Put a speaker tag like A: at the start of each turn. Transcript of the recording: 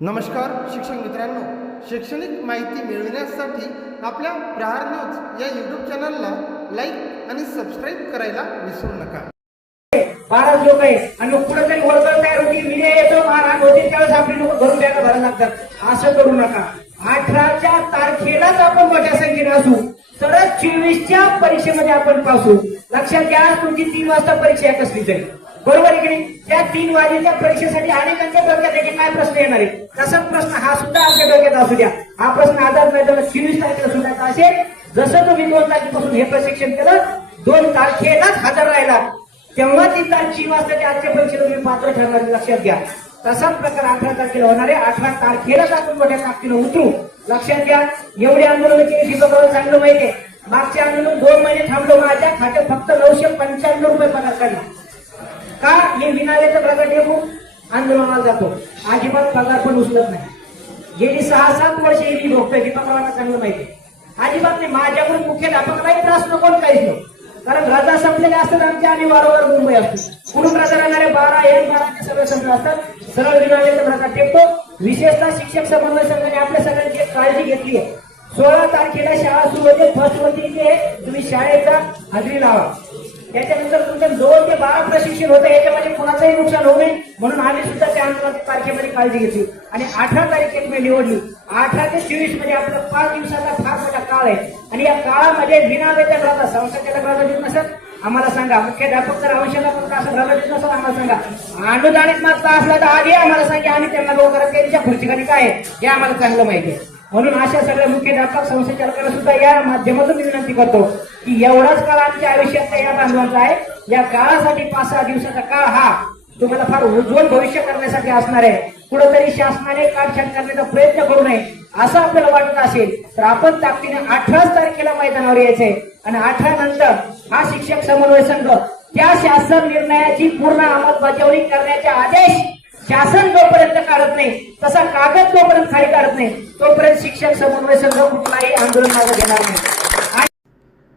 A: नमस्कार शिक्षक मित्रांनो. शैक्षणिक माहिती मिळविण्यासाठी आपल्या प्रहार न्यूज या यूट्यूब चॅनलला लाईक आणि सबस्क्राईब करायला विसरू नका.
B: बारा लोक आहे आणि मग तरी वर्कर तयार होती मीडिया येतो महाराज. होते त्यावेळेस आपली लोक भरून द्यायला भरा लागतात. असं करू नका. अठराच्या तारखेलाच आपण मोठ्या संख्येने असू. तरच चोवीसच्या परीक्षेमध्ये आपण पासू. लक्षात घ्या तुमची तीन वाजता परीक्षा आहे. जाईल बरोबर आहे की नाही? त्या तीन वाजेच्या परीक्षेसाठी अनेकांच्या डोक्यात देखील काय प्रश्न येणार आहे? तसाच प्रश्न हा सुद्धा आपल्या डोक्यात असू द्या. हा प्रश्न आधार त्याला चोवीस तारखेला सुद्धा असेल जसं तुम्ही दोन तारखेपासून हे प्रशिक्षण केलं दोन तारखेलाच हजर राहिला तेव्हा ती तारखी वाजता त्या आजच्या परीक्षेला तुम्ही पात्र ठरणार लक्षात घ्या. तसाच प्रकार अठरा तारखेला होणार आहे. अठरा तारखेलाच आपण मोठ्या ताकदीनं उतरू. लक्षात घ्या एवढी आंदोलन केली शिकवलं चांगलं माहितीये मागचे आंदोलन दोन महिने थांबलो माझ्या खात्यात फक्त नऊशे पंच्याण्णव रुपये पगार काढला. का हे विनावेचं प्रकट येऊन आंदोलनाला जातो. अजिबात पगार पण उचलत नाही. गेली सहा सात वर्ष मी भोगतोय दीपकरावांना चांगलं माहिती अजिबात नाही माझ्याकडून मुख्याध्यापकालाही त्रास नको काहीच नको. कारण रजा संपलेल्या असतात आमच्या आणि वारंवार मुंबई असतो. कुठून रजा राहणारे बारा एक बाराचे सगळे संघ असतात. सरळ विनावेचा प्रकार टेकतो विशेषतः शिक्षक समन्वय संघाने आपल्या सगळ्यांची काळजी घेतली आहे. सोळा तारखेला शाळा सुरू होते फर्स्ट वरती तुम्ही शाळेचा हजेरी लावा. त्याच्यानंतर तुमच्या दोन ते होतं याच्यामध्ये कोणाचंही नुकसान होऊ नये. म्हणून आम्ही सुद्धा त्या तारखेमध्ये काळजी घेतली. आणि अठरा तारीख एक मी निवडली. अठरा ते चोवीसमध्ये आपला पाच दिवसाचा फार मोठा काळ आहे. आणि या काळामध्ये विना वेतन राहता संस्थेच्या ग्राहक देत नसत. आम्हाला सांगा मुख्याध्यापक जर आवश्यक आपण असं ग्राहक देत नसत? आम्हाला सांगा. अनुदानित मात्र असला तर आधी आम्हाला सांगा आम्ही त्यांना लवकरात त्यांच्या खुर्चीखाली काय आहे? हे आम्हाला चांगलं माहिती आहे. म्हणून अशा सगळ्या मुख्याध्यापक संस्थेच्या सुद्धा या माध्यमातून विनंती करतो की एवढाच काळ आमच्या आयुष्यात या बांधवांचा आहे. या काळासाठी पाच सहा दिवसाचा काळ हा तुम्हाला फार उज्ज्वल भविष्य करण्यासाठी असणार आहे. कुठंतरी शासनाने काटछाट करण्याचा प्रयत्न करू नये असं आपल्याला वाटत असेल तर आपण ताकदीने अठराच तारखेला मैदानावर यायचंय. आणि अठरा नंतर हा शिक्षक समन्वय संघ त्या शासन निर्णयाची पूर्ण अंमलबजावणी करण्याचे आदेश शासन जोपर्यंत काढत नाही तसा कागद जोपर्यंत खाली काढत नाही तोपर्यंत शिक्षक समन्वय संघ कुठलाही आंदोलन मागे घेणार नाही.